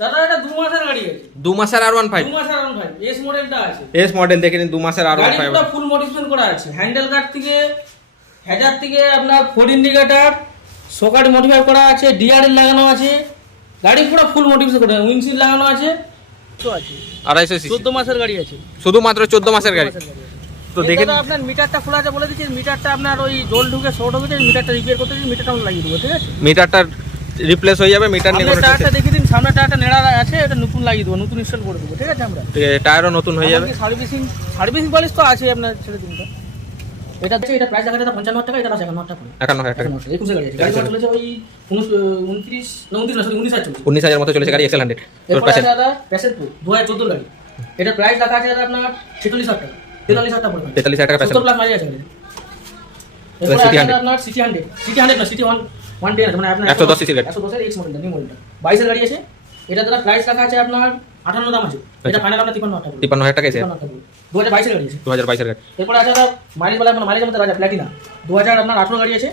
দাদা এটা 2 মাসের গাড়ি আছে। 2 মাসের R15 2 মাসের R15 এস মডেলটা আছে। এস মডেল দেখে নিন, 2 মাসের R15 গাড়িটা ফুল মডিফিকেশন করা আছে। হ্যান্ডেল গার্ড থেকে হেডার থেকে আপনার 4 ইন্ডিকেটর সকেট মডিফাই করা আছে, ডিআরএল লাগানো আছে। গাড়ি পুরো ফুল মডিফিকেশন করা আছে, উইন্ডশিল্ড লাগানো আছে। তো আছে 250 সিসি 14 মাসের গাড়ি আছে। শুধুমাত্র 14 মাসের গাড়ি। তো দেখেন আপনার মিটারটা খোলা আছে, বলে দিচ্ছি মিটারটা আপনার ওই জল ঢুকে শর্ট হয়ে গেছে, মিটারটা রিপেয়ার করতে দিন, মিটারটা আমরা লাগিয়ে দেবো, ঠিক আছে? মিটারটা রিপ্লেস হয়ে যাবে, মিটার নিয়ে কোনো টায়ারটা দেখিয়ে দিন, সামনে টায়ারটা নেড়া আছে, এটা নতুন লাগিয়ে দেবো, নতুন ইনস্টল করে দেবো, ঠিক আছে? আমরা টায়ারও নতুন হয়ে যাবে। সার্ভিসিং পলিশ তো আছে আপনার, ছেড়ে দিন। এটা হচ্ছে, এটা প্রাইস দেখা 55 টাকা, এটা 51 টাকা। 51,000 টাকা। 21 গাড়ি আছে। গাড়ি চলেছে ওই 19,000 মতো চলেছে গাড়ি এক্সেল 100। এরপর আছে দাদা প্যাসেজ 2014 গাড়ি। এটা প্রাইস রাখা আছে দাদা আপনার 46,000 টাকা, 43,000 টাকা পড়বে। 43,000 টাকা প্যাসেজ। 70 প্লাস মাইলেজ আছে। এরপর আছে আপনার সিটি 100 না সিটি 110 আছে, মানে আপনার 110 সিসি গাড়ি, 110 এর এক্স মডেলটা, নিউ মডেলটা 22 এর গাড়ি আছে। এটা দাদা প্রাইস রাখা আছে আপনার 58 দাম আছে। এটা ফাইনাল আপনার 53,000 টাকা। 53,000 টাকা এসে 2022 এর গাড়ি আছে। 2022 এর গাড়ি। এরপর আছে দাদা মাইলেজ বলা আপনার মাইলেজের মধ্যে রাজা প্ল্যাটিনা 2018 গাড়ি আছে।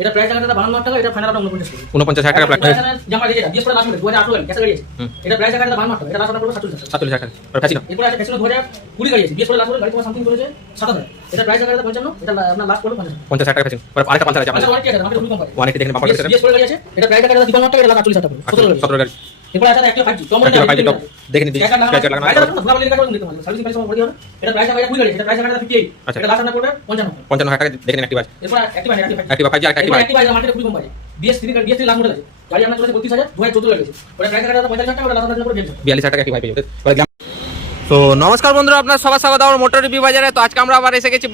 এটা প্রাইস রাখা দাদা 52,000 টাকা। এটা ফাইনাল আপনার 49,000 টাকা প্ল্যাটিনা। জামা দিয়ে এটা 20 লাস্ট মডেল 2018 গাড়ি, ক্যাসের গাড়ি আছে। এটা প্রাইস রাখা দাদা 52,000 টাকা। এটা লাস্ট আপনার 47,000 টাকা। আর ফ্যাসিনো এরপর আছে ফ্যাসিনো 2020 গাড়ি আছে। 20 লাস্ট মডেল গাড়ি তোমার সামথিং করেছে 7,000। এটা প্রাইস রাখা দাদা 55। এটা আপনার লাস্ট পড়বে 50,000 টাকা ফ্যাসিনো। আর আরেকটা 50,000 আছে আপনাদের। 180 দেখেন বাম্পার গাড়ি। 20 গাড়ি আছে। এটা প্রাইস রাখা দাদা 52,000 টাকা। এটা লাস্ট 48,000 টাকা। 17 গাড়ি। এরপর আছে একটা 5G টপ মডেল দেখেন দিন স্ক্র্যাচ লাগানো আছে। সার্ভিসিং প্রাইস বড় হবে। এটা প্রাইস রাখা 20 গাড়ি। এটা প্রাইস রাখা 58। এটা লাস্ট আপনার পড়বে 55,000 টাকা। দেখেন অ্যাক্টিভ আছে। এরপর অ্যাক্টিভা অ্যাক্টিভা 5G আর অ্যাক্টিভা মার্কেটে খুবই কম পায়। BS3 গাড়ি, BS3 লাস্ট মডেল আছে। গাড়ি আপনার চলেছে 32,000, 2014 গাড়ি আছে। ওটা প্রাইস রাখা 50,000 টাকা। ওটা লাস্ট আপনার পড়বে 42,000 টাকা অ্যাক্টিভ পেয়ে যাবে। তো নমস্কার বন্ধুরা, আপনার সবার স্বাগত আমার মোটর রিভিউ বাজারে। তো আজকে আমরা আবার এসে গেছি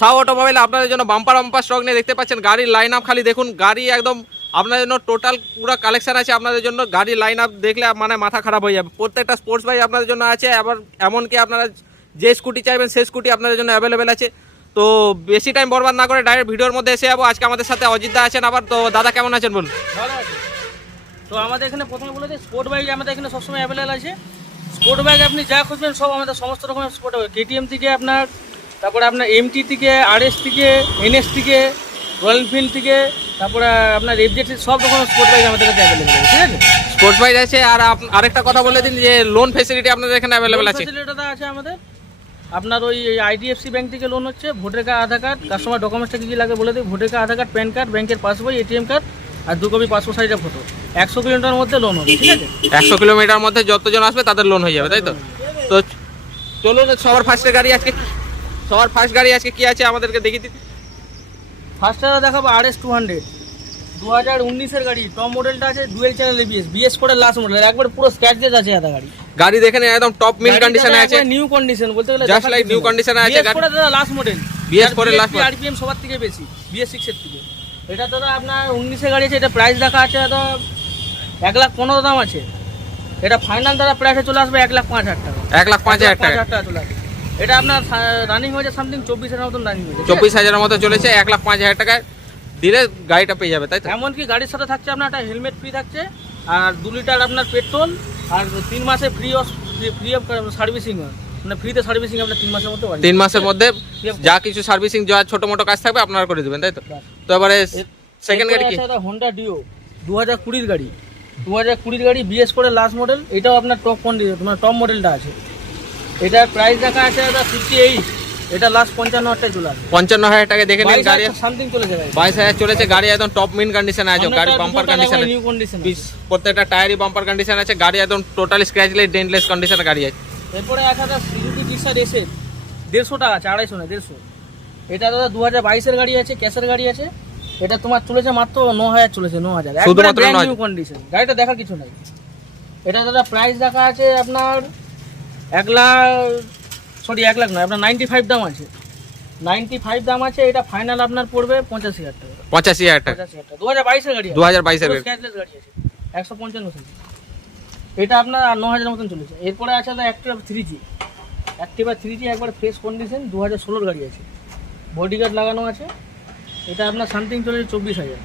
সাউ অটোমোবাইল। আপনাদের জন্য বাম্পার স্টক নিয়ে দেখতে পাচ্ছেন। গাড়ির লাইন আপ খালি দেখুন, গাড়ি একদম আপনাদের জন্য টোটাল পুরো কালেকশন আছে আপনাদের জন্য। গাড়ির লাইন আপ দেখলে মানে মাথা খারাপ হয়ে যাবে। প্রত্যেকটা স্পোর্টস বাইক আপনাদের জন্য আছে। আবার এমনকি আপনারা যে স্কুটি চাইবেন সেই স্কুটি আপনাদের জন্য অ্যাভেলেবেল আছে। তো বেশি টাইম বরবাদ না করে ডাইরেক্ট ভিডিওর মধ্যে এসে যাবো। আজকে আমাদের সাথে অজিত দা আছেন আবার। তো দাদা কেমন আছেন বলুন? ভালো আছে। তো আমাদের এখানে প্রথমে বলে দিই, স্পোর্ট বাইক আমাদের এখানে সবসময় অ্যাভেলেবেল আছে। স্পোর্ট বাইক আপনি যা খুঁজবেন সব আমাদের সমস্ত রকমের স্পোর্ট বাইক, KTM থেকে আপনার, তারপরে আপনার MT থেকে, RS থেকে, NS থেকে, রয়্যাল এনফিল্ড থেকে, তারপরে আপনার FZ সব রকমের স্পোর্ট বাইক আমাদের কাছে অ্যাভেলেবেল আছে, ঠিক আছে? স্পোর্টস বাইক আছে। আর আরেকটা কথা বলে দিন যে লোন ফেসিলিটি আপনাদের এখানে অ্যাভেলেবেল আছে। ফেসিলিটিটা আছে আমাদের। আপনার ওই IDFC ব্যাংক থেকে লোন হচ্ছে। ভোটার কার্ড, আধার কার্ড, কাস্টমার ডকুমেন্টসটা কী কী লাগে বলে দিই। ভোটার কার্ড, আধার কার্ড, প্যান কার্ড, ব্যাংকের পাসবই, ATM কার্ড আর 2 কপি পাসপোর্ট সাইজের ফটো। 100 কিলোমিটার মধ্যে লোন হবে, ঠিক আছে? 100 কিলোমিটার মধ্যে যতজন আসবে তাদের লোন হয়ে যাবে, তাই তো? তো চলুন সবার ফার্স্টের গাড়ি আজকে, সবার ফার্স্ট গাড়ি আজকে কি আছে আমাদেরকে দেখিয়ে দিন। ফার্স্টে দেখাবো RS 200 2019 এর গাড়ি। টপ মডেলটা আছে, ডুয়েল চ্যানেল ABS, BS করে লাস্ট মডেল, একবার পুরো স্ক্র্যাচলেস আছে এটা গাড়ি। গাড়ি দেখেন একদম টপ মিল কন্ডিশনে আছে, নিউ কন্ডিশন বলতে গেলে জাস্ট লাইক নিউ কন্ডিশনে আছে। BS করে দাদা লাস্ট মডেল, BS করে লাস্ট মডেল, RPM সবার থেকে বেশি BS6 এর থেকে। এটা দাদা আপনার 19 এর গাড়ি আছে। এটা প্রাইস রাখা আছে দাদা 1,15,000 দাম আছে। এটা ফাইনাল দাদা প্রাইসে চলে আসবে 1,05,000 টাকা। 1,05,000 টাকা চলে আসবে। এটা আপনার রানিং হয়েছে সামথিং 24,000 মতন রানিং হয়েছে। 24,000 এর মতো চলেছে। 1,05,000 টাকায় দিলে গাড়িটা পেয়ে যাবে, তাই তো? এমনকি গাড়ির সাথে থাকছে আপনার একটা হেলমেট ফ্রি থাকছে, আর 2 লিটার আপনার পেট্রোল, আর 3 মাসে ফ্রি অফ সার্ভিসিং, মানে ফ্রিতে সার্ভিসিং আপনার 3 মাসের মধ্যে। 3 মাসের মধ্যে যা কিছু সার্ভিসিং যা ছোট মোটো কাজ থাকবে আপনারা করে দেবেন, তাই তো? তো এবারে সেকেন্ড গাড়ি কি? হোন্ডা ডিও 2020 গাড়ি। 2020 গাড়ি, BS করে লাস্ট মডেল। এটাও আপনার টপ কন্ডিশন, মানে টপ মডেলটা আছে। এটার প্রাইস রাখা আছে দাদা 58। এটা লাস্ট 55,000 চলে আসবে। 55,000 টাকা দেখে নিন। গাড়ি সামথিং চলে যাবে। 22,000 চলেছে। গাড়ি একদম টপ মিন কন্ডিশনে আছে। গাড়ি বাম্পার কন্ডিশনে, নিউ কন্ডিশন, প্রত্যেকটা টায়ারই বাম্পার কন্ডিশন আছে। গাড়ি একদম টোটালি স্ক্র্যাচলেস ডেন্টলেস কন্ডিশনে গাড়ি আছে। এরপরে আছে দাদা সুজুকি জিক্সার এসে 150 টাকা আছে, 250 না 150। এটা দাদা 2022 এর গাড়ি আছে, ক্যাশের গাড়ি আছে। এটা তোমার চলেছে মাত্র 9,000 চলেছে, 9,000 শুধুমাত্র নিউ কন্ডিশন। গাড়িটা দেখার কিছু নাই। এটা দাদা প্রাইস রাখা আছে আপনার 1 লাখ নয়, আপনার 95 দাম আছে। 95 দাম আছে। এটা ফাইনাল আপনার পড়বে 85,000 টাকা। 85,000 টাকা। 2022 এর গাড়ি, 2022 এর স্ক্র্যাচলেস গাড়ি আছে, 155 সিসি। এটা আপনার 9,000 মতন চলেছে। এরপরে আছে দাদা অ্যাক্টিভা 3G। অ্যাক্টিভা 3G একবার ফ্রেশ কন্ডিশন, 2016 গাড়ি আছে, বডি গার্ড লাগানো আছে। এটা আপনার সামথিং চলেছে 24,000।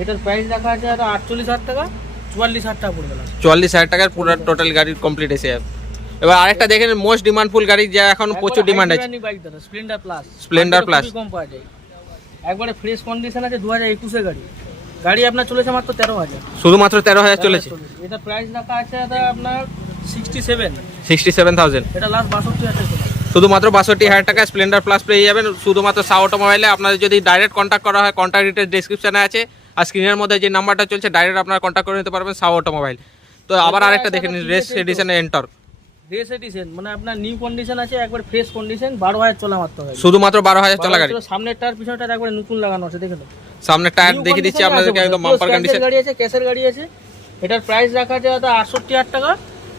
এটার প্রাইস রাখা আছে দাদা 48,000 টাকা, 44,000 টাকা পড়বে। 44,000 টাকার পুরো টোটাল গাড়ির কমপ্লিট এসে যাবে। এবার আরেকটা দেখেন মোস্ট ডিমান্ডফুল গাড়ি, যা এখন প্রচুর ডিমান্ড আছে, স্প্লেন্ডার প্লাস। স্প্লেন্ডার প্লাস কম পাওয়া যায়, একবারে ফ্রেশ কন্ডিশন আছে, 2021 এর গাড়ি। গাড়ি আপনার চলেছে মাত্র 13,000। শুধুমাত্র 13,000 চলেছে। এটা প্রাইস রাখা আছে দাদা আপনার 67। 67,000। এটা লাস্ট 62,000 টাকা। শুধুমাত্র 62,000 টাকা স্প্লেন্ডার প্লাস পেয়ে যাবেন শুধুমাত্র সাউ অটোমোবাইলে। আপনাদের যদি ডাইরেক্ট কন্ট্যাক্ট করা হয়, কন্ট্যাক্ট ডিটেলস ডেসক্রিপশনে আছে, আর স্ক্রিনের মধ্যে যে নাম্বারটা চলছে ডাইরেক্ট আপনারা কন্ট্যাক্ট করে নিতে পারবেন সাউ অটোমোবাইল। তো আবার আরেকটা দেখে নিন, রেস এডিশনে এন্টর। রেস এডিশন মানে আপনার নিউ কন্ডিশন আছে, একবার ফ্রেশ কন্ডিশন, 12,000 চলা মাত্র গাড়ি। শুধুমাত্র 12,000 চলা গাড়ি। সামনের টায়ার পিছনের টায়ার একবার নতুন লাগানো আছে, দেখে নাও। সামনের টায়ার দেখিয়ে দিচ্ছি আপনাদেরকে, একদম বাম্পার কন্ডিশন গাড়ি আছে, ক্যাশের গাড়ি আছে। এটার প্রাইস রাখা আছে দাদা 68,000 টাকা।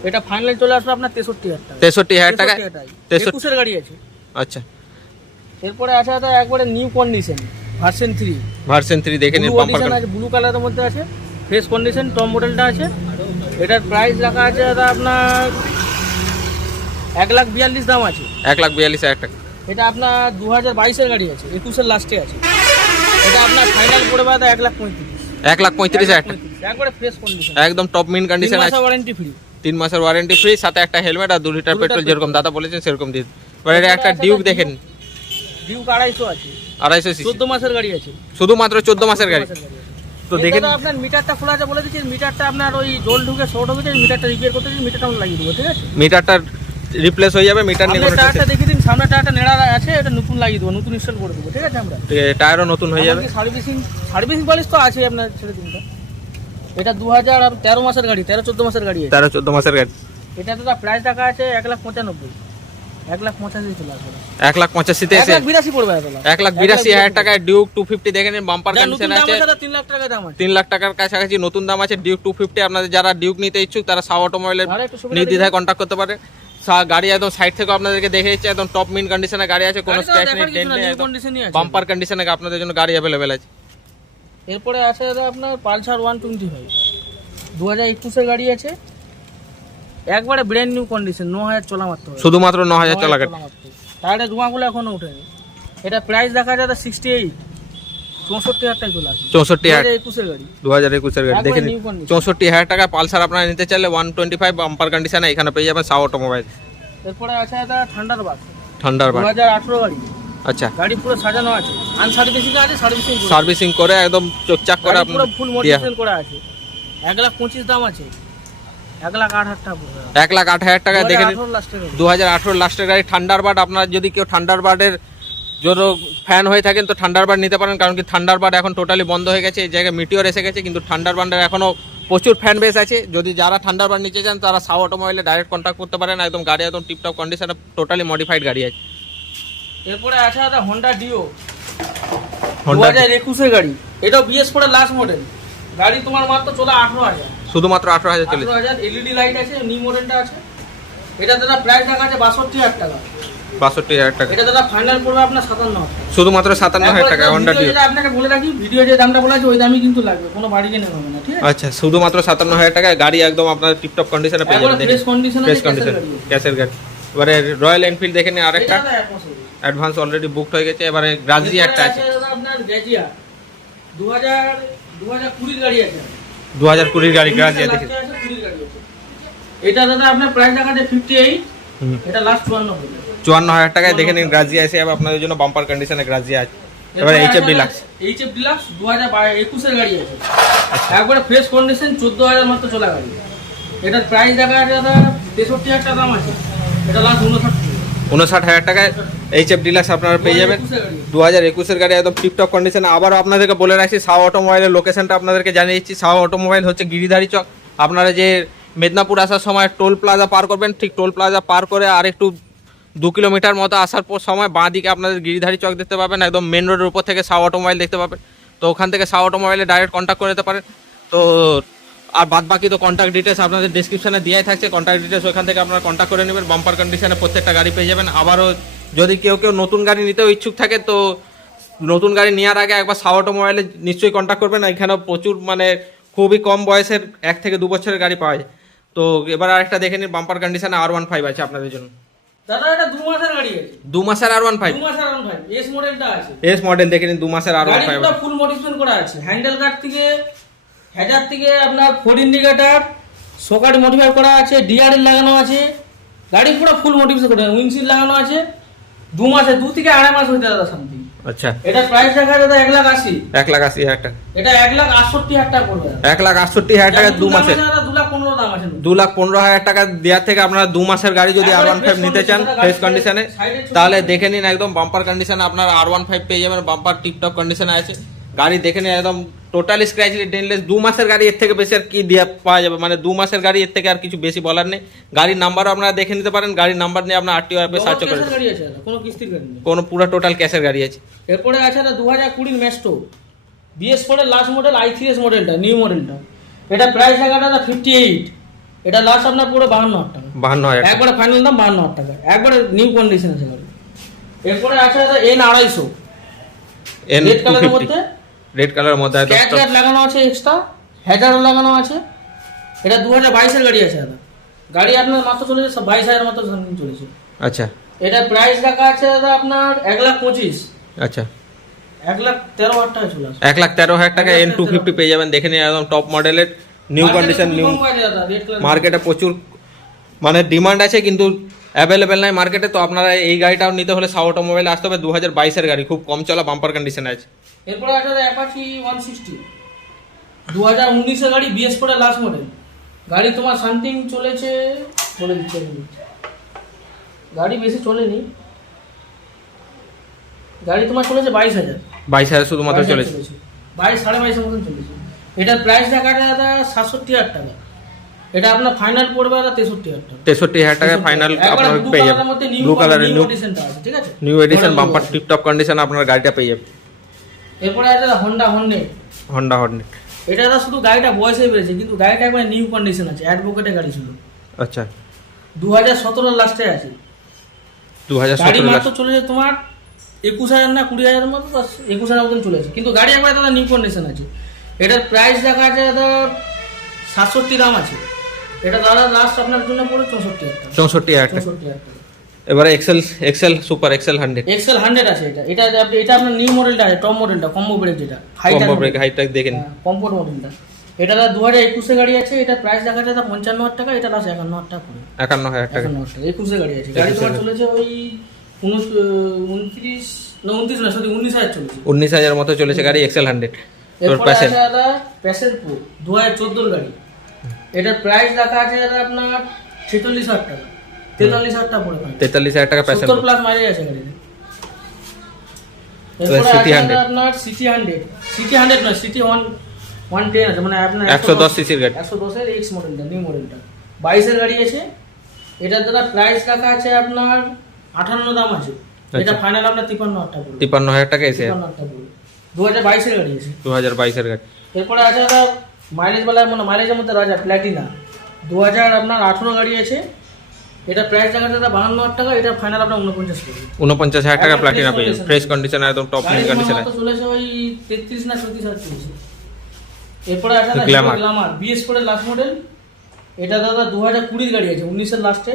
এটা ফাইনাল চলে আসবে আপনার 63,000 টাকা। 63,000 টাকা। 21 গাড়ি আছে। আচ্ছা, এরপরে আছে দাদা একবারে নিউ কন্ডিশন ভার্সন 3। ভার্সন 3 দেখে নিন, বাম্পার কন্ডিশন আছে, ব্লু কালারের মধ্যে আছে, ফ্রেশ কন্ডিশন, টপ মডেলটা আছে। এটার প্রাইস রাখা আছে দাদা আপনার 1,42,000 দাম আছে। 1,42,000 টাকা। এটা আপনার 2022-এর গাড়ি আছে, 21-এর লাস্টে আছে। এটা আপনার ফাইনাল পড়বে দাদা 1,35,000। 1,35,000 টাকা। একবারে ফ্রেশ কন্ডিশন, একদম টপ মিন কন্ডিশন আছে। Warranty free. 3 মাসের ওয়ারেন্টি ফ্রি, সাথে একটা হেলমেট আর 2 লিটার পেট্রোল, যেরকম দাদা বলেছেন সেরকম দিয়ে। এবার এটা একটা ডিউক দেখেন, ডিউক 250 আছে। 250 সিসি, 14 মাসের গাড়ি আছে। শুধুমাত্র 14 মাসের গাড়ি। তো দেখেন আপনার মিটারটা খোলা আছে, বলে দিচ্ছি মিটারটা আপনার ওই জল ঢুকে শর্ট হয়ে যায়, মিটারটা রিপেয়ার করতে দিন, মিটারটা আমরা লাগিয়ে দেবো, ঠিক আছে? মিটারটা রিপ্লেস হয়ে যাবে, মিটার নিয়ে কোনো টায়ারটা দেখিয়ে দিন, সামনে টায়ারটা নেড়া আছে, এটা নতুন লাগিয়ে দেবো, নতুন ইনস্টল করে দেবো, ঠিক আছে? আমরা টায়ারও নতুন হয়ে যাবে। সার্ভিসিং পলিশ তো আছে আপনার, ছেড়ে দিন। এটা 2013 মাসের গাড়ি, 13-14 মাসের গাড়ি আছে। 13-14 মাসের গাড়ি। এটা তো প্রাইস টাকা আছে 1,95,000। 1,85,000 চলে আসবে। 1,85,000 এসে 1,82,000 পড়বে দাদা। 1,82,000 টাকায় ডিউক 250 দেখে নিন, বাম্পার কন্ডিশন আছে। 3 লাখ টাকা দাম আছে। 3 লাখ টাকার কাছাকাছি নতুন দাম আছে ডিউক 250। আপনাদের যারা ডিউক নিতে ইচ্ছুক তারা সাউ অটোমোবাইলের নির্দ্বিধায় কন্ট্যাক্ট করতে পারে। গাড়ি একদম সাইড থেকে আপনাদেরকে দেখে দিচ্ছে, একদম টপ মিন কন্ডিশনে গাড়ি আছে, কোনো স্ক্র্যাচ নেই, ডেন্ট নেই, একদম বাম্পার কন্ডিশনে আপনাদের জন্য গাড়ি অ্যাভেলেবেল আছে। এরপরে আছে দাদা আপনার পালসার 125, 2021-এর গাড়ি আছে, একবারে ব্র্যান্ড নিউ কন্ডিশন, 9,000 চলা মাত্র। শুধুমাত্র 9,000 চলা গাড়ি। টায়ারের ধোঁয়াগুলো এখনো ওঠেনি। এটা প্রাইস দেখা যায় 68, 64,000 টাকা চলে আসে। 64,000 2021-এর গাড়ি। 2021-এর গাড়ি দেখে নিন, 64,000 টাকা পালসার আপনারা নিতে চাইলে 125 বাম্পার কন্ডিশনে এখানে পেয়ে যাবেন সাউ অটোমোবাইল। এরপরে আছে দাদা থান্ডারবার্ড, 2018 গাড়ি। আচ্ছা, গাড়ি পুরো সাজানো আছে, আনসার্ভিসিং আছে, সার্ভিসিং করে একদম চকচাক করে আপনার পুরো ফুল মডিফিকেশন করা আছে। 1,25,000 দাম আছে। 1,08,000 টাকা পড়বে। 1,08,000 টাকা দেখে নিন, 2018 লাস্টের গাড়ি থান্ডারবার্ড। আপনার যদি কেউ থান্ডারবার্ডের জন্য ফ্যান হয়ে থাকেন তো থান্ডারবার্ড নিতে পারেন, কারণ কি থান্ডারবার্ড এখন টোটালি বন্ধ হয়ে গেছে, এই জায়গায় মিটিওর এসে গেছে, কিন্তু থান্ডারবার্ডের এখনও প্রচুর ফ্যান বেস আছে। যদি যারা থান্ডারবার্ড নিতে চান তারা সাউ অটোমোবাইলে ডাইরেক্ট কন্ট্যাক্ট করতে পারেন, একদম গাড়ি একদম টিপটপ কন্ডিশনে, টোটালি মডিফাইড গাড়ি আছে। এরপরে আছে দাদা হোন্ডা ডিও, 2021-এর গাড়ি। এটা BS4 লাস্ট মডেল গাড়ি, তোমার মাত্র চলা 18,000। শুধুমাত্র 18,000 চলে। 18,000 এলইডি লাইট আছে, নিউ মডেলটা আছে। এটা দাদা প্রাইস টাকা আছে 62,000 টাকা। 62,000 টাকা। এটা দাদা ফাইনাল পড়বে আপনার 57,000। শুধুমাত্র 57,000 টাকা হোন্ডা ডিও। আপনাকে বলে রাখি, ভিডিও যে দামটা বলা আছে ওই দামই কিন্তু লাগবে, কোনো বাড়ি কিনে নেবে না, ঠিক আছে? আচ্ছা, শুধুমাত্র 57,000 টাকায় গাড়ি একদম আপনার টিপটপ কন্ডিশনে পেয়ে যাবেন। ফ্রেশ কন্ডিশন আছে, ক্যাশের গাড়ি। এবারে রয়্যাল এনফিল্ড দেখে নিন, আরেকটা অ্যাডভান্স অলরেডি বুকড হয়ে গেছে। এবারে গ্রাজিয়া একটা আছে, আপনার গ্রাজিয়া 2020-এর গাড়ি আছে। 2020-এর গাড়ি গ্রাজিয়া দেখে। এটা দাদা আপনার প্রাইস টাকা আছে 58, এটা লাস্ট 54,000 টাকায় দেখে নিন গ্রাজিয়া এসে যাবে আপনাদের জন্য, বাম্পার কন্ডিশনে গ্রাজিয়া আছে। এবারে HF ডিলাক্স, 2021-এর গাড়ি আছে, একবারে ফ্রেশ কন্ডিশন, 14,000 মাত্র চলা গাড়ি। এটার প্রাইস দেখা আছে দাদা 63,000 টাকা দাম আছে। এটা লাস্ট 59,000 টাকায় HF ডিলাক্স আপনারা পেয়ে যাবেন। 2021-এর গাড়ি একদম টিপটপ কন্ডিশনে। আবারও আপনাদেরকে বলে রাখছি সাউ অটোমোবাইলের লোকেশনটা আপনাদেরকে জানিয়ে দিচ্ছি। সাউ অটোমোবাইল হচ্ছে গিরিধারী চক। আপনারা যে মেদিনীপুর আসার সময় টোল প্লাজা পার করবেন, ঠিক টোল প্লাজা পার করে আর একটু 2 কিলোমিটার মতো আসার পর সময় বাঁ দিকে আপনাদের গিরিধারী চক দেখতে পাবেন, একদম মেন রোডের উপর থেকে সাউ অটোমোবাইল দেখতে পাবেন। তো ওখান থেকে সাউ অটোমোবাইলে ডাইরেক্ট কন্ট্যাক্ট করে নিতে পারেন। তো আর বাদ বাকি তো কন্ট্যাক্ট ডিটেলস আপনাদের ডিসক্রিপশনে দেওয়াই থাকছে, কন্ট্যাক্ট ডিটেলস ওখান থেকে আপনারা কন্ট্যাক্ট করে নেবেন। বাম্পার কন্ডিশনে প্রত্যেকটা গাড়ি পেয়ে যাবেন। আবারও যদি কেউ নতুন গাড়ি নিতেও ইচ্ছুক থাকে তো নতুন গাড়ি নেওয়ার আগে একবার সাউ অটোমোবাইলে নিশ্চয়ই কন্ট্যাক্ট করবেন। এখানে প্রচুর মানে খুবই কম বয়সের 1 থেকে 2 বছরের গাড়ি পাওয়া যায়। তো এবার আরেকটা দেখে নিন, বাম্পার কন্ডিশনে R15 আছে আপনাদের জন্য। দাদা এটা 2 মাসের গাড়ি আছে। 2 মাসের R15, 2 মাসের R15 এস মডেলটা আছে। এস মডেল দেখে নিন, 2 মাসের R15 গাড়ি পুরো ফুল মডিফিকেশন করা আছে। হ্যান্ডেল গার্ড থেকে হেডার থেকে আপনার 4 ইন্ডিকেটর সকেট মডিফাই করা আছে, ডিআরএল লাগানো আছে। গাড়ি পুরো ফুল মডিফিকেশন করা আছে, উইন্ডশিল্ড লাগানো আছে। 2 মাসে 2 থেকে 2.5 মাস হইতে দাদা সামথিং। আচ্ছা, এটা প্রাইস রাখা দাদা 1,80,000। 1,80,000 টাকা। এটা 1,68,000 টাকা পড়বে। 1,68,000 টাকা 2 মাসের। 2,15,000 দাম আছে। 2,15,000 টাকা দেওয়ার থেকে আপনারা 2 মাসের গাড়ি যদি R15 নিতে চান ফ্রেশ কন্ডিশনে, তাহলে দেখে নিন একদম বাম্পার কন্ডিশনে আপনার R15 পেয়ে যাবেন। বাম্পার টিপটপ কন্ডিশনে আছে গাড়ি, দেখে নিন একদম টোটালি স্ক্র্যাচ ডেন্টলেস। 2 মাসের গাড়ি এর থেকে বেশি আর কি দিয়ে পাওয়া যাবে, মানে 2 মাসের গাড়ি এর থেকে আর কিছু বেশি বলার নেই। গাড়ির নাম্বারও আপনারা দেখে নিতে পারেন, গাড়ির নাম্বার নিয়ে আপনার RTO অ্যাপে সার্চ করে গাড়ি আছে দাদা, কোনো কিস্তির গাড়ি নেই, কোনো পুরো টোটাল ক্যাশের গাড়ি আছে। এরপরে আছে দাদা 2020 ম্যাস্টো BS4 এর লাস্ট মডেল i3s মডেলটা, নিউ মডেলটা। এটা প্রাইস রাখা দাদা 58। এটা লাস্ট আপনার পুরো 52,000 টাকা। 52,000 একবারে ফাইনাল দাম 52,000 টাকা, একবারে নিউ কন্ডিশন আছে গাড়ি। এরপরে আছে দাদা N250 রেড কালারের মধ্যে, রেড কালারের মধ্যে একদম স্ক্র্যাচ গার্ড লাগানো আছে, এক্সট্রা হেডারও লাগানো আছে। এটা 2022 এর গাড়ি আছে দাদা। গাড়ি আপনার মাত্র চলেছে 22,000 মতো চলেছে। আচ্ছা, এটা প্রাইস রাখা আছে দাদা আপনার 1,25,000। আচ্ছা, 1,13,000 টাকা চলে আসে। 1,13,000 টাকা N250 পেয়ে যাবেন। দেখে নিন একদম টপ মডেলের নিউ কন্ডিশন, নিউ মার্কেটে প্রচুর মানে ডিমান্ড আছে কিন্তু অ্যাভেলেবেল নাই মার্কেটে। তো আপনারা এই গাড়িটাও নিতে হলে সাউ অটোমোবাইলে আসতে হবে। 2022 এর গাড়ি, খুব কম চলা, বাম্পার কন্ডিশনে আছে। এরপরে আছে অ্যাপাচি 160 2019 এর গাড়ি, BS4 এর লাস্ট মডেল গাড়ি। তোমার সামথিং চলেছে, বলে দিচ্ছি আমি, গাড়ি বেশি চলেনি, গাড়ি তোমার চলেছে 22,000। 22,000 শুধুমাত্র চলেছে, 22-22.5 মতন চলেছে। এটার প্রাইস রাখা দাদা 67,000 টাকা। এটা আপনার ফাইনাল পড়বে দাদা 63,000 টাকা। 63,000 টাকা ফাইনাল আপনারা পেয়ে যাবেন। ব্লু কালারের নিউ এডিশনটা আছে, ঠিক আছে, new addition bumper tiptop condition আপনারা গাড়িটা পেয়ে যাবেন। এরপরে আছে হোন্ডা হর্নেট। এটা দাদা শুধু গাড়িটা বয়সে বেড়েছে, কিন্তু গাড়িটা একবার নিউ কন্ডিশন আছে, অ্যাডভোকেটের গাড়ি ছিল। আচ্ছা, 2017 এর লাস্টে আছে। 2017 গাড়ি মাত্র চলেছে তোমার 21,000 না 20,000 মতো, 21,000 মতন চলেছে, কিন্তু গাড়ি একবার দাদা নিউ কন্ডিশন আছে। এটার প্রাইস দেখা আছে দাদা 67 দাম আছে। এটা দাদা লাস্ট আপনার জন্য পড়ে 64,000 টাকা। 64,000 টাকা। 64,000 টাকা। এবারে এক্সেল সুপার এক্সেল 100 এক্সেল 100 আছে। এটা আপনার নিউ মডেলটা আছে, টপ মডেলটা, কম্বো ব্রেক, যেটা কম্বো ব্রেক হাইটা দেখেন, কমফোর্ট মডেলটা। এটা দাদা 2021 এর গাড়ি আছে। এটা প্রাইস দেখা যায় 55,000 টাকা। এটা লাস্ট 51,000 টাকা পড়ে। 51,000 টাকা। 21 এর গাড়ি আছে। গাড়ি তোমার চলেছে ওই 29 না 19,000 চলেছে। 19,000 মতো চলেছে গাড়ি এক্সেল 100। এরপরে আছে দাদা প্যাসেল প্রো 2014 এর গাড়ি। এটার প্রাইস রাখা আছে দাদা আপনার 46,000 টাকা। 43,000 টাকা পড়ে। 43,000 টাকা প্যাসেল 70 প্লাস মাইলেজ আছে গাড়িতে। এরপরে সিটি আছে 100, আপনার সিটি 100 নয়, সিটি 110 আছে, মানে আপনার 110 সিসির গাড়ি, 110 এর এক্স মডেলটা, নিউ মডেলটা 22 এর গাড়ি আছে। এটার দাদা প্রাইস রাখা আছে আপনার 58 দাম আছে। এটা ফাইনাল আপনার 53,000 টাকা পড়বে। 53,000 টাকা এসে 53,000 টাকা পড়বে। 2022 এর গাড়ি আছে। 2022 এর গাড়ি। এরপরে আছে দাদা মাইলেজ বেলায়, মানে মাইলেজের মধ্যে রাজা প্ল্যাটিনা 2018 গাড়ি আছে। এটা প্রাইস রাখা দাদা 52,000 টাকা। এটা ফাইনাল আপনার 49 পড়বে। 49,000 টাকা প্লাটিনা পেয়ে যাবেন, ফ্রেশ কন্ডিশন, একদম টপ কন্ডিশন আছে। চলেছে ওই 33 না 34,000 চলেছে। এরপরে আছে দাদা গ্ল্যামার BS4 এর লাস্ট মডেল। এটা দাদা 2020 গাড়ি আছে, 19 এর লাস্টে,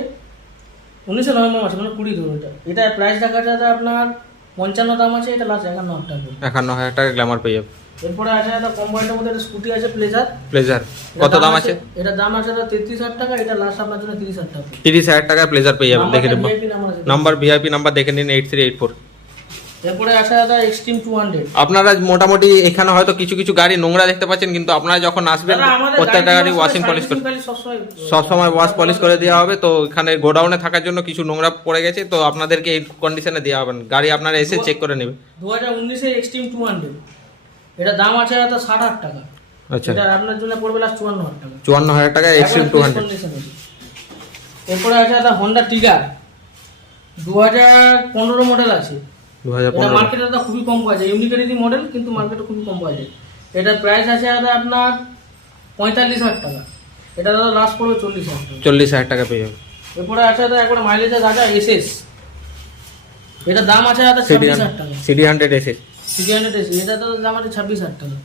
19 নভেম্বর মাসে, মানে 20 ধরো। এটা প্রাইস রাখা দাদা আপনার 55 দাম আছে। এটা লাস্ট 51,000 টাকা। 51,000 টাকা গ্ল্যামার পেয়ে যাবেন। এরপরে আছে দাদা কম্বাইন্ডের মধ্যে একটা স্কুটি আছে, প্লেজার কত দাম আছে? এটা দাম আছে দাদা 33,000 টাকা। এটা লাস্ট আপনার জন্য 30,000 টাকা। 30,000 টাকা প্লেজার পেয়ে যাবেন। দেখে নিন নাম্বার, ভিআইপি নাম্বার দেখে নিন 8384। এরপরে আছে দাদা এক্সট্রিম 200। আপনারা মোটামুটি এখানে হয়তো কিছু কিছু গাড়ি নোংরা দেখতে পাচ্ছেন, কিন্তু আপনারা যখন আসবেন প্রত্যেকটা গাড়ি ওয়াশিং পলিশ করে সবসময় ওয়াশ পলিশ করে দেওয়া হবে। তো এখানে গোডাউনে থাকার জন্য কিছু নোংরা পড়ে গেছে, তো আপনাদেরকে এই কন্ডিশনে দেওয়া হবে। গাড়ি আপনারা এসে চেক করে নেবেন। 2019 এর এক্সট্রিম 200, এটা দাম আছে দাদা 60,000 টাকা। আচ্ছা, এটা আপনার জন্য পড়বে লাস্ট 54,000 টাকা। 54,000 টাকা এক্সট্রিম 200। এরপরে আছে দাদা হোন্ডা টিগার 2015 মডেল আছে। 2015 এটা মার্কেটে দাদা খুবই কম পাওয়া যায়, ইউনিকারিটি মডেল, কিন্তু মার্কেটে খুবই কম পাওয়া যায়। এটার প্রাইস আছে দাদা আপনার 45,000 টাকা। এটা দাদা লাস্ট পড়বে 40,000 টাকা। 40,000 টাকা পেয়ে যাবে। এরপরে আছে দাদা একবার মাইলেজের রাজা এসএস। এটা দাম আছে দাদা 26,000 টাকা। সিডি 100 এসে সিডি 100 এসে এটা দাদা দাম আছে 26,000 টাকা।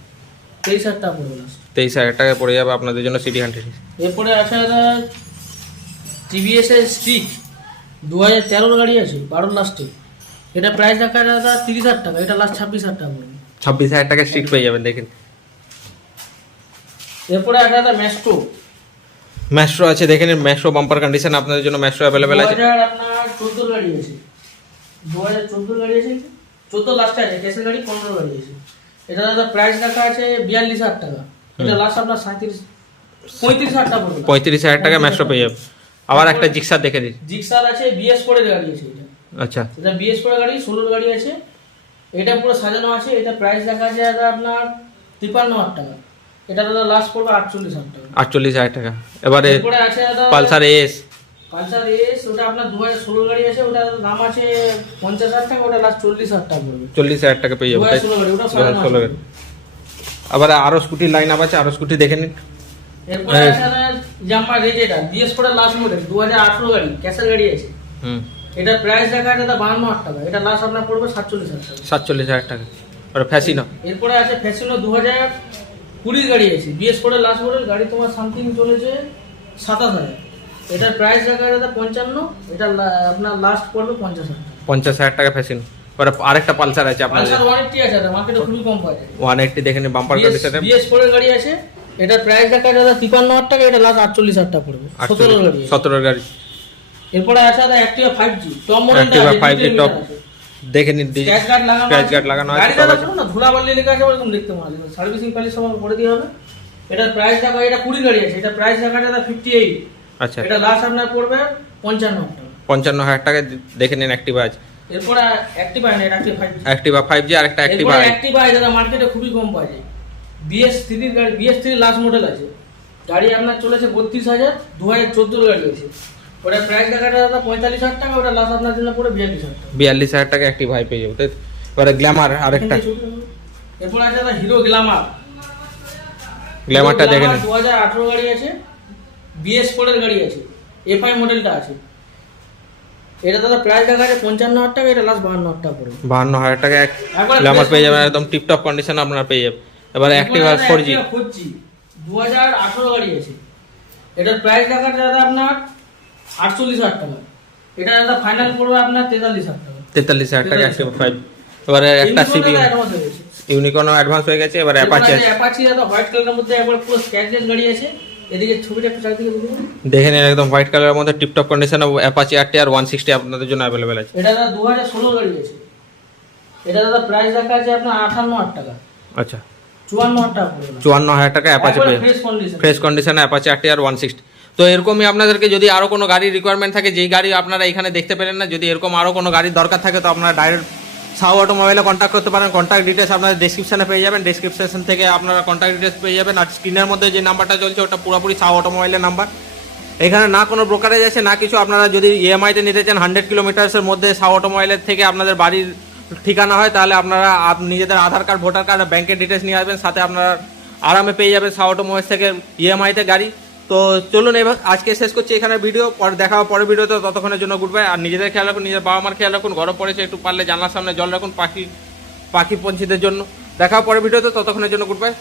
23,000 টাকা পড়বে লাস্ট। 23,000 টাকা পড়ে যাবে আপনাদের জন্য সিডি 100। এরপরে আছে দাদা টিভিএস এর স্ট্রিক 2013 গাড়ি আছে, 12 লাস্টে। এটা প্রাইস রাখা দাদা 30,000 টাকা। এটা লাস্ট 26,000 টাকা পড়বে। 26,000 টাকা স্ট্রিক পেয়ে যাবেন। দেখেন এরপরে আছে দাদা ম্যাস্ট্রো আছে, দেখে নিন। ম্যাস্ট্রো বাম্পার কন্ডিশন আপনাদের জন্য ম্যাস্ট্রো অ্যাভেলেবেল আছে। 2000 আপনার 14 গাড়ি আছে, 2014 গাড়ি আছে, 14 লাস্টে আছে, ক্যাশের গাড়ি 15 গাড়ি আছে। এটা দাদা প্রাইস রাখা আছে 42,000 টাকা। এটা লাস্ট আপনার 35,000 টাকা পড়বে। 35,000 টাকা ম্যাস্ট্রো পেয়ে যাবে। আবার একটা জিক্সার দেখে দিই। জিক্সার আছে, বিএস ফোরের গাড়ি আছে এটা। আচ্ছা, এটা বিএস ফোরের গাড়ি, 16 গাড়ি আছে। এটা পুরো সাজানো আছে। এটা প্রাইস রাখা আছে দাদা আপনার 53,000 টাকা। এটা দাদা লাস্ট পড়বে 48,000 টাকা। 48,000 টাকা। এবারে এরপরে আছে দাদা পালসার এস। পালসার এস, ওটা আপনার 2016 গাড়ি আছে। ওটা দাম আছে 50,000 টাকা। ওটা লাস্ট 40,000 টাকা পড়বে। 40,000 টাকা পেয়ে যাবে। 2016 গাড়ি, ওটা সাজানো 2016 আছে। গাড়ি। আবার আরো স্কুটির লাইন আপ আছে, আরো স্কুটি দেখে নিন। এরপরে আছে দাদা জাম্পার রেজেটা, বিএস ফোরের লাস্ট মডেল, 2018 গাড়ি, ক্যাশের গাড়ি আছে। এটা প্রাইস রাখা আছে দাদা 52,000 টাকা। এটা লাস্ট আপনার পড়বে 47,000 টাকা। 47,000 টাকা। আর ফ্যাসিনো। এরপরে আছে ফ্যাসিনো, 2020 গাড়ি আছে, বিএস ফোরের লাস্ট মডেল, গাড়ি তোমার সামথিং চলেছে 27,000। এটার প্রাইস রাখা আছে দাদা 55। এটা আপনার লাস্ট পড়বে 50,000 টাকা। 50,000 টাকা ফ্যাসিনো। আর আরেকটা পালসার আছে আপনাদের। পালসার 180 আছে দাদা, মার্কেটে খুবই কম পাওয়া যায়। 180 দেখে নিন, বাম্পার কন্ডিশনে। বিএস ফোরের গাড়ি আছে। এটার প্রাইস রাখা আছে দাদা 53,000 টাকা। এটা লাস্ট 48,000 টাকা পড়বে। 17 গাড়ি আছে। 17 গাড়ি। এরপরে আছে দাদা অ্যাক্টিভা 5G টপ মডেলটা Activa আছে, 5G ডিজিটাল টপ। আছে। দেখে নিন, স্ক্র্যাচ গার্ড লাগানো স্ক্র্যাচ আছে। গার্ড লাগানো আছে, গাড়ি সব দাদা আছে। পুরো না ধুলাবালি লেখা আছে, ওরকম দেখতে পাওয়া যাবে। সার্ভিসিং পালিশ সব করে দিয়ে হবে। এটার প্রাইস রাখা, এটা 20 গাড়ি আছে। এটা প্রাইস রাখা দাদা 58। আচ্ছা, এটা লাস্ট আপনার পড়বে 55,000 টাকা। 55,000 টাকা দেখে নিন। অ্যাক্টিভা আছে। এরপরে অ্যাক্টিভা নেই, অ্যাক্টিভ 5G। অ্যাক্টিভা 5G আর একটা অ্যাক্টিভা। এরপরে অ্যাক্টিভা দাদা মার্কেটে খুবই কম পাওয়া যায়। BS3 এর গাড়ি, BS3 লাস্ট মডেল আছে। গাড়ি আপনার চলেছে 32,000, 2014 গাড়ি আছে। ওটা প্রাইস রাখা দাদা 45,000 টাকা। ওটা লাস্ট আপনার জন্য পড়ে 42,000 টাকা। 42,000 টাকা অ্যাক্টিভা পেয়ে যাবে। তাই তো? এবারে গ্ল্যামার আরেকটা। এরপর আছে দাদা হিরো গ্ল্যামার। গ্ল্যামারটা দেখে নিন। 2018 গাড়ি আছে, BS4 এর গাড়ি আছে, FI মডেলটা আছে। এটা দাদা প্রাইস দেখা আছে 55,000 টাকা। এটা লাস্ট 52,000 টাকা পড়বে। 52,000 টাকা একবার গ্ল্যামার fresh পেয়ে যাবেন, condition। একদম টিপটপ কন্ডিশন আপনারা পেয়ে যাবেন। এবারে অ্যাক্টিভা 4G। 4G 2018 গাড়ি আছে। এটার প্রাইস দেখা আছে দাদা আপনার 48,000 টাকা। এটা দাদা ফাইনাল পড়বে আপনার 43,000 টাকা। 43,000 টাকা অ্যাক্টিভা 5। এবারে একটা সিবি ইউনিকর্ন অ্যাডভান্স হয়ে গেছে। এবারে অ্যাপাচি আছে। অ্যাপাচি দাদা হোয়াইট কালারের মধ্যে একবার পুরো স্ক্র্যাচলেস গাড়ি আছে। এদিকে ছবিটা একটু চারিদিকে দেখুন। দেখে নিন, একদম হোয়াইট কালারের মধ্যে টিপটপ কন্ডিশনে অ্যাপাচি RTR 160 আপনাদের জন্য অ্যাভেলেবেল আছে। এটা দাদা 2016 গাড়ি আছে। এটা দাদা প্রাইস রাখা আছে আপনার 58,000 টাকা। আচ্ছা, 54,000 টাকা পড়বে। 54,000 টাকা অ্যাপাচি পেয়ে ফ্রেশ কন্ডিশন। ফ্রেশ কন্ডিশনে অ্যাপাচি RTR 160। তো এরকমই আপনাদেরকে যদি আরও কোনো গাড়ির রিকোয়ারমেন্ট থাকে, যেই গাড়ি আপনারা এখানে দেখতে পেলেন না, যদি এরকম আরও কোনো গাড়ির দরকার থাকে, তো আপনারা ডাইরেক্ট সাউ অটোমোবাইলে কন্ট্যাক্ট করতে পারেন। কন্ট্যাক্ট ডিটেলস আপনারা ডেসক্রিপশনে পেয়ে যাবেন। ডেসক্রিপশন থেকে আপনারা কন্ট্যাক্ট ডিটেলস পেয়ে যাবেন। আর স্ক্রিনের মধ্যে যে নাম্বারটা চলছে ওটা পুরোপুরি সাউ অটোমোবাইলের নাম্বার। এখানে না কোনো ব্রোকারেজ আছে না কিছু। আপনারা যদি ইএমআইতে নিতে চান 100 কিলোমিটার্সের মধ্যে সাউ অটোমোবাইলের থেকে আপনাদের বাড়ির ঠিকানা হয়, তাহলে আপনারা নিজেদের আধার কার্ড, ভোটার কার্ড আর ব্যাংকের ডিটেলস নিয়ে আসবেন। সাথে আপনারা আরামে পেয়ে যাবেন সাউ অটোমোবাইল থেকে ইএমআইতে গাড়ি। তো চলুন এবার আজকে শেষ করছি এখানে ভিডিও। পরে দেখা হবে পরের ভিডিওতে। ততক্ষণের জন্য গুড বাই। আর নিজেদের খেয়াল রাখুন, নিজের বাবা মার খেয়াল রাখুন। গরম পড়েছে, একটু পারলে জানলার সামনে জল রাখুন পাখি পঞ্ছিদের জন্য। দেখা হবে পরের ভিডিওতে। ততক্ষণের জন্য গুড বাই।